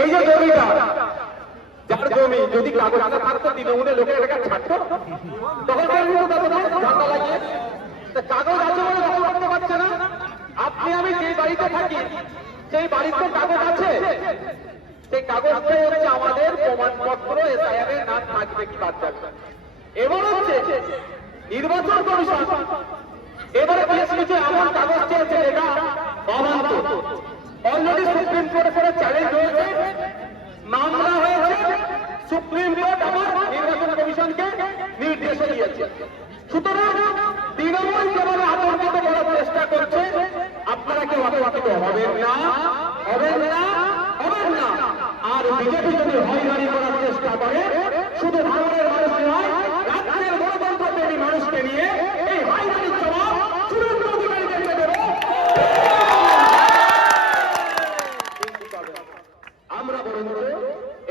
এই যে জমিটা, যার জমি যদি কাগজ না থাকতো, তৃণমূলের লোকের এলাকা ছাড়তো। তখন ঝান্ডা লাগিয়ে। কাগজ আছে বলে দখল করতে পারছে না। আপনি, আমি যে বাড়িতে থাকি, সেই বাড়িতে কাগজ আছে। সেই কাগজটাই হচ্ছে আমাদের প্রমাণপত্র, এসআইআর এর নাম থাকবে কি বাদ থাকবে এবার হচ্ছে নির্বাচন কমিশন, এবারে বেশ কিছু এমন কাগজ চেয়েছে যেটা অবান্ত অলরেডি সুপ্রিম কোর্টে করে চ্যালেঞ্জ হয়েছে। মামলা হয়েছে। সুপ্রিম কোর্ট আমার নির্বাচন কমিশনকে নির্দেশ দিয়েছে। সুতরাং তৃণমূল যেভাবে আতঙ্কিত করার চেষ্টা করছে, আপনারা কেউ আতঙ্কিত হবেন না? হবেন না? হবেন না। আর বিজেপি যদি হয়রানি করার চেষ্টা করে, শুধু ভারতের মানুষ নয় রাজ্যের গণতন্ত্র প্রেমী মানুষকে নিয়ে এই হয়রানির জবাব সুরেন্দ্র অধিকারীদেরকে দেবো আমরা বরঞ্চ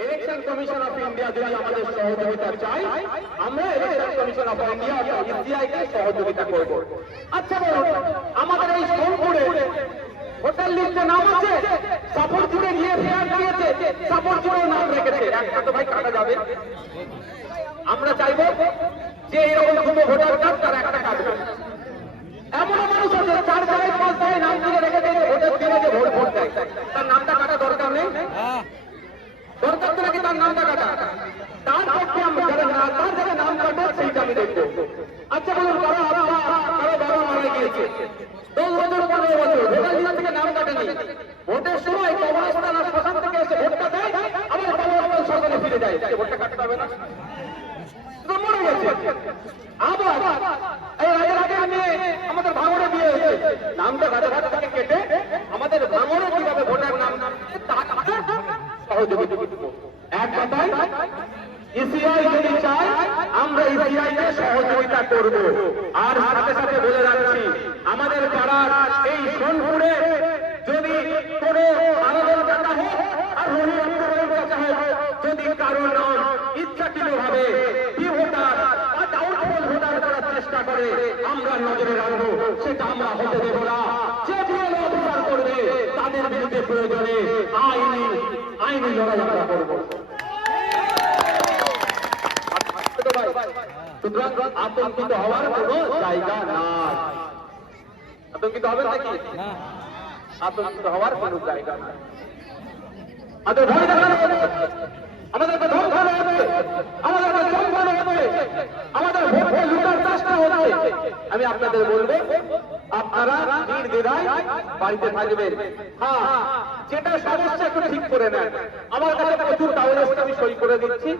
ইলেকশন কমিশন অফ ইন্ডিয়া যদি আমাদের সহযোগিতা চাই আমরা election commission of India ECI সহযোগিতা করব। আচ্ছা বলুন আমাদের এই সোনপুরে হোটেল লিস্টে নাম আছে? সাপোর্ট গিয়ে ফেয়ার দিয়েছে। সাপোর্ট নাম রেখেছে। একটা তো ভাই কাটা যাবে। আমরা চাইব যে এরকম দুটো ভোটার কার্ড তার একটা কাটবে এমন মানুষ আছে চার জায়গায় পাঁচ জায়গায় নাম দিয়ে রেখে দিয়ে ভোটের দিনে যে ভোট ভোট দেয়। তার নামটা কাটা দরকার নেই। দরকার তো নাকি তার নামটা কাটা? তার পক্ষে আমরা যারা না তার যারা নাম কাটে সেইটা আমি দেখব আচ্ছা বলুন কারও আব্বা কারও বাবা মারা গিয়েছে দশ বছর পনেরো বছর ভোটার লিস্ট থেকে নাম কাটেনি ভোটের সময় কবরস্থান আর শ্মশান থেকে এসে ভোটটা দেয় আবার কবরস্থান শ্মশানে ফিরে যায় তাই ভোটটা কাটতে হবে না তো মরে গেছে আবার এই আমাদের বিয়ে হয়েছে নামটা কেটে আমাদের কীভাবে ভোটার নাম সহযোগিতা। এক কথায় ইসিআই যদি চায়, আমরা ইসিআই কে সহযোগিতা করব আর সাথে সাথে বলে রাখছি, আমাদের পাড়ার এই সোনপুরে যদি কোনো আলাদা টাকা হোক আর হরিয়ানা টাকা হোক যদি কারও নাম ইচ্ছাকৃত ভাবে কি ভোটার বা ডাউটফুল ভোটার করার চেষ্টা করে আমরা নজরে রাখব সেটা আমরা হতে দেব না। যে বিএলও অফিসার করবে তাদের বিরুদ্ধে প্রয়োজনে আইনি আইনি লড়াই আমরা করব। সুতরাং আতঙ্কিত হওয়ার কোনো জায়গা নাই। আতঙ্কিত হবেন নাকি? আতঙ্কিত হওয়ার কোনো জায়গা নাই। আমাদের ভয় দেখানো হবে। আমাদেরকে হবে। চমকানো হবে আমাদের ভোটে লুটার চেষ্টা হচ্ছে আমি আপনাদের বলব আপনারা নির্দ্বিধায় বাড়িতে থাকবেন। হ্যাঁ যেটা সমস্যা একটু ঠিক করে নেন। আমার কাছে প্রচুর আছে, আমি সই করে দিচ্ছি।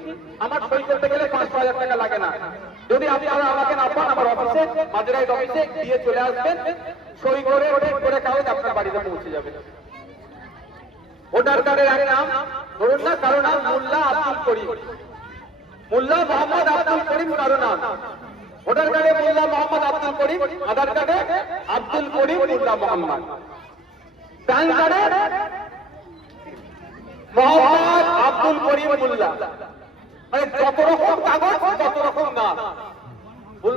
আমার সই করতে গেলে পাঁচশো হাজার টাকা লাগে না। যদি আপনারা আমাকে না পান আমার অফিসে মাঝরাইট অফিসে দিয়ে চলে আসবেন। সই করে ঠিক করে কাগজ আপনার বাড়িতে পৌঁছে যাবে। ভোটার কার্ডের এক নাম ধরুন না কারও নাম মোল্লা আব্দুল করিম। মোল্লা মোহাম্মদ আব্দুল করিম কারও নাম? ভোটার কার্ডে মোল্লা মোহাম্মদ আব্দুল করিম, আধার কার্ডে আব্দুল করিম, মোল্লা মোহাম্মদ। প্যান কার্ডে মোহাম্মদ আব্দুল করিম, মোল্লা। মানে যত রকম কাগজ, তত রকম ভুল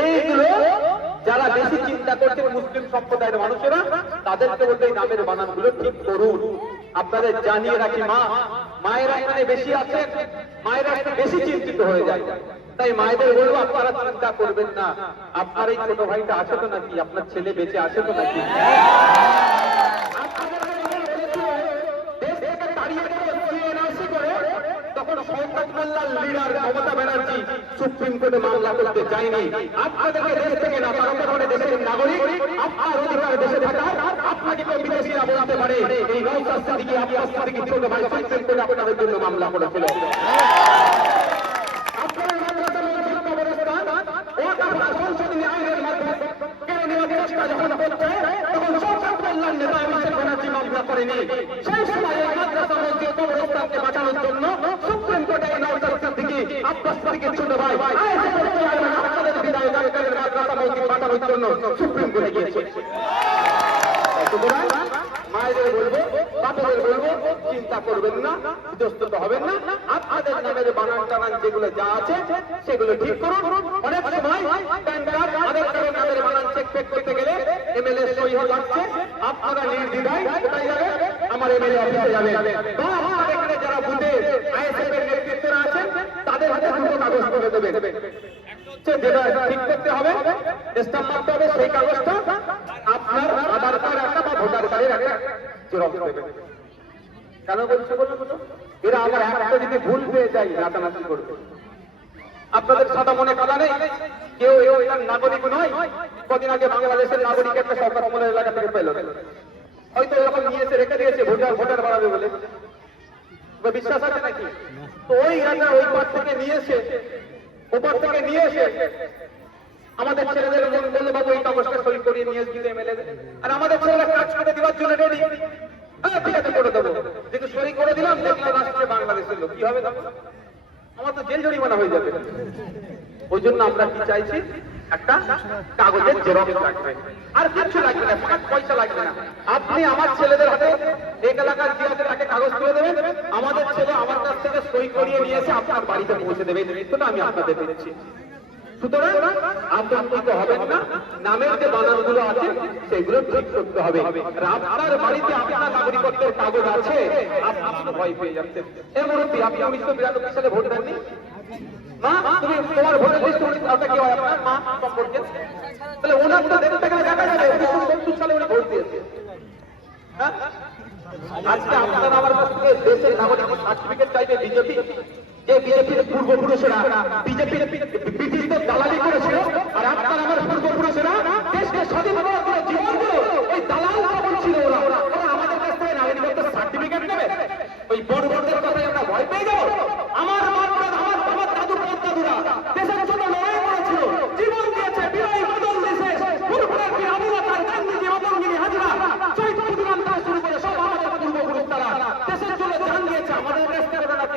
এইগুলো যারা বেশি চিন্তা করছেন মুসলিম সম্প্রদায়ের মানুষেরা, তাদেরকে বলতে এই নামের বানানগুলো ঠিক করুন। আপনাদের জানিয়ে রাখি মা মায়েরা এখানে বেশি আছেন মায়েরা একটু বেশি চিন্তিত হয়ে যায়। তাই মায়েদের বলব, আপনারা চিন্তা করবেন না। আপনার এই ছোট ভাইটা আছে তো নাকি? আপনার ছেলে বেঁচে আছে তো নাকি? সুপ্রিম দেশ থেকে না তারা দেশের নাগরিক, আপনার অধিকার দেশে থাকার আপনাকে কেউ বিদেশিরা বলতে পারে, এই নৌসার সাদিকে আপনার সাদিকে ছোট ভাই সুপ্রিম কোর্টে আপনাদের জন্য মামলা করেছিল। সেই সময় মাদ্রাসা মসজিদ কবরস্থানকে বাঁচানোর জন্য সুপ্রিম কোর্টে এই নওশাদ সিদ্দিকী আব্বাস সিদ্দিকীর ছোট ভাই আপনাদের বিদায় মাদ্রাসা মসজিদ বাঁচানোর জন্য সুপ্রিম কোর্টে গিয়েছে। সুতরাং মায়েদের বলব বাবাদের বলব, চিন্তা করবেন না, বিধ্বস্ত হবেন না। আপনাদের নামের বানান টানান যেগুলো যা আছে, সেগুলো ঠিক করুন। অনেক সময় প্যান কার্ড আধার কার্ডের নামের বানান চেক চেক করতে গেলে এমএলএ সই লাগছে আপনারা নির্দ্বিধায় কোথায় যাবেন? আমার এমএলএ অফিসে যাবেন। বা এখানে যারা বুথে আইএসএফ এর নেতৃত্বরা আছেন, তাদের হাতে দুটো কাগজ করে দেবেন। ঠিক করতে হবে স্টাম্প মারতে হবে, সেই কাগজটা আপনার আধার কার্ড একটা এরা আবার একটা যদি ভুল পেয়ে যায় রাতারাতি করবে। আপনাদের সাদা মনে কাদা নেই? কেউ নাগরিক নয়? কদিন আগে বাংলাদেশের নাগরিক একটা সরকার আমাদের এলাকা থেকে পেল। হয়তো এরকম নিয়ে এসে রেখে দিয়েছে, ভোটার ভোটার বাড়াবে বলে। বিশ্বাস আছে নাকি? তো ওই এলাকা ওই পার থেকে ওপার থেকে আমাদের ছেলেদের বলল বলল, বাবু, এই কাগজটা সই করিয়ে নিয়ে এমএলএ আর আমাদের ছেলেরা কাজ হ্যাঁ ঠিক আছে করে দেবো। কিন্তু সই করে দিলাম দেখলাম আসছে বাংলাদেশের লোক। কি হবে আমার তো জেল জরিমানা হয়ে যাবে। ওই জন্য আমরা কি চাইছি? একটা কাগজের লাগবে। আর কিছু লাগবে না পয়সা লাগবে না। আপনি আমার ছেলেদের হাতে এক এলাকার তাকে কাগজ তুলে দেবেন। আমাদের ছেলে আমার কাছ থেকে সই করিয়ে নিয়ে এসে আপনার বাড়িতে পৌঁছে দেবে। এই দায়িত্বটা আমি আপনাদের দিচ্ছি। সুতরাং আতঙ্কিত হবেন না। নামের যে বানানগুলো আছে, সেগুলো ঠিক করতে হবে। আপনার বাড়িতে আপনার নাগরিকত্বের কাগজ আছে আপনি ভয় পেয়ে যাচ্ছেন। এর মুরব্বী, আপনি উনিশশো বিরানব্বই সালে ভোট দেননি? আপনার কি হয় আমার কাছ থেকে দেশের নাগরিক সার্টিফিকেট চাইবে বিজেপি? যে বিজেপির পূর্বপুরুষেরা বিজেপির ব্রিটিশদের দালালি করেছিল আর আপনার আমার পূর্বপুরুষেরা দেশকে স্বাধীন হওয়ার পরে জীবন দিল ওই দালাল কেমন ছিল ওরা ওরা আমাদের কাছ থেকে নাগরিকত্বের সার্টিফিকেট নেবে ওই বড় বড়দের কথায় আমরা ভয় পেয়ে যাব আমার আমার আমার আমার দাদু দাদুরা দেশের জন্য লড়াই করেছিল জীবন দিয়েছে বিনয় বদল দিয়েছে ফুরফুরের বীর আবু বকর গান্ধীজি মদনগিরি হাজরা শহীদ ক্ষুদিরাম থেকে শুরু করে সব আমাদের পূর্বপুরুষ তারা দেশের জন্য জান দিয়েছে আমাদের দেশ থেকে নাকি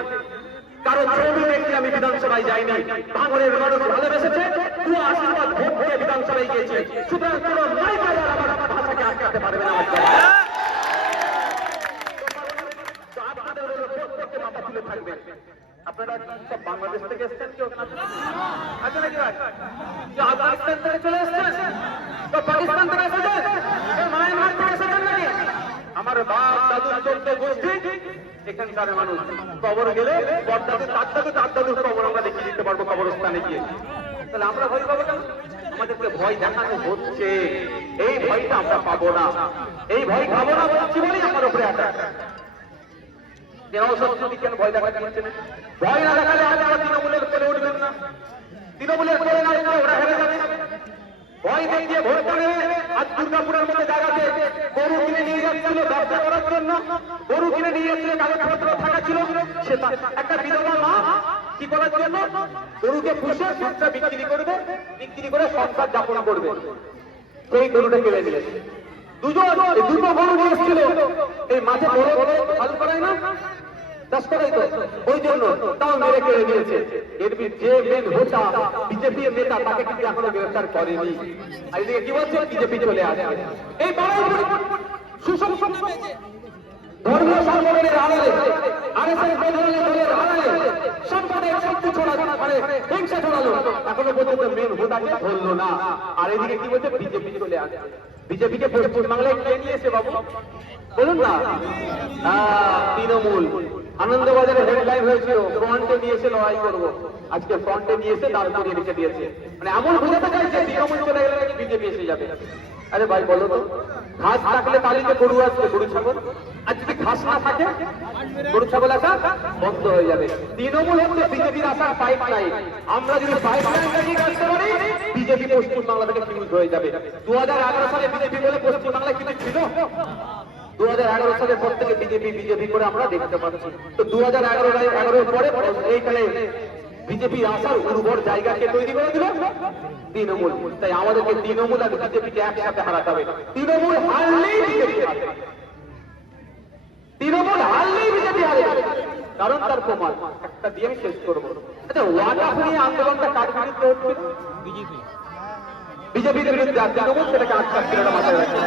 কারও ছবি দেখতে আমি বিধানসভায় যাইনি। ভাঙনের মানুষ ভালোবেসেছে তুই আশীর্বাদ ভোট দিয়ে বিধানসভায় গিয়েছে। সুতরাং কোনো বাজার আমার ভাষাকে আটকাতে পারবে না। আপনারা সব বাংলাদেশ থেকে এসছেন কেউ? আছে নাকি আফগানিস্তান থেকে চলে এসছেন? পাকিস্তান থেকে এসেছেন? মায়ানমার থেকে আমার বাপ দাদুর গোষ্ঠী, এখানকার মানুষ। কবর গেলে তার তার দাদুর কবর আমরা দেখিয়ে দিতে পারব কবরস্থানে গিয়ে। তাহলে আমরা ভয় পাবো কেন? আমাদেরকে ভয় দেখানো হচ্ছে। এই ভয়টা আমরা পাবো না। এই ভয় খাব না বলছি বলেই আমার উপরে আঘাত কেন সত্যি কেন ভয় দেখা পারছে ভয় না দেখালে আপনারা তৃণমূলের করে উঠবেন না তৃণমূলের করে না উঠলে ওরা হেরে যাবে ভয় দেখিয়ে ভোট করে আজ দুর্গাপুরের মধ্যে জায়গাতে গরু কিনে নিয়ে যাচ্ছিল ব্যবসা করার জন্য গরু কিনে নিয়ে যাচ্ছিল কাগজপত্র থাকা ছিল। সে একটা বিধবা মা, কি করার জন্য? গরুকে পুষে দুধটা বিক্রি করবে, বিক্রি করে সংসার যাপন করবে। সেই গরুটা কিনে নিয়েছে দুজন দুটো গরু নিয়ে এই মাঠে বড় বড় হাল করায় না? ওই জন্য তাও মেরে কেড়ে নিয়েছে। এর যে মেন হোতা বিজেপি নেতা, তাকে কিন্তু এখনও গ্রেফতার করেনি। এদিকে কি বলছে? বিজেপি চলে আসে এই বাড়াইপুর সুষম ধর্মীয় সংগঠনের আড়ালে আড়ালে সম্পদের শক্তি মানে হিংসা ছড়ালো। এখনও পর্যন্ত মেন ধরলো না। আর এদিকে কি বলছে? বিজেপি চলে আসে কে নিয়েছে বাবু? বলুন না। তৃণমূল। আনন্দবাজারে হেডলাইন হয়েছিল, ফ্রন্টে নিয়ে এসে লড়াই আজকে ফ্রন্টে নিয়ে এসে দাঁড় করিয়ে রেখে দিয়েছে। মানে এমন বোঝাতে চাইছে, তৃণমূল চলে গেলে বিজেপি এসে যাবে। আরে ভাই, বলো তো। ঘাস থাকলে তালিতে গরু আসবে, গরু ছাগল। আর যদি ঘাস না থাকে, গরু ছাগল বন্ধ হয়ে যাবে। তৃণমূল হচ্ছে বিজেপির আসার পাইপ লাইন আমরা যদি পাইপ পারি বিজেপি পশ্চিম বাংলা থেকে ফিউজ হয়ে যাবে। দু সালে বিজেপি বলে ছিল? দু হাজার এগারো সালের পর থেকে বিজেপি বিজেপি করে আমরা দেখতে পাচ্ছি। তো দু হাজার এগারো পরে এইখানে বিজেপি আসার উর্বর জায়গাকে তৈরি করে দিল তৃণমূল। তাই আমাদেরকে তৃণমূল আর বিজেপিকে একসাথে হারাতে হবে। তৃণমূল হারলেই বিজেপি তৃণমূল হারলেই বিজেপি হারে কারণ তার প্রমাণ একটা দিয়ে আমি শেষ করব। আচ্ছা ওয়াটাফ নিয়ে আন্দোলনটা কার বিরুদ্ধে হচ্ছে? বিজেপি। বিজেপির বিরুদ্ধে আজকে তৃণমূল সেটাকে আটকাচ্ছিল না মাথায় রাখবে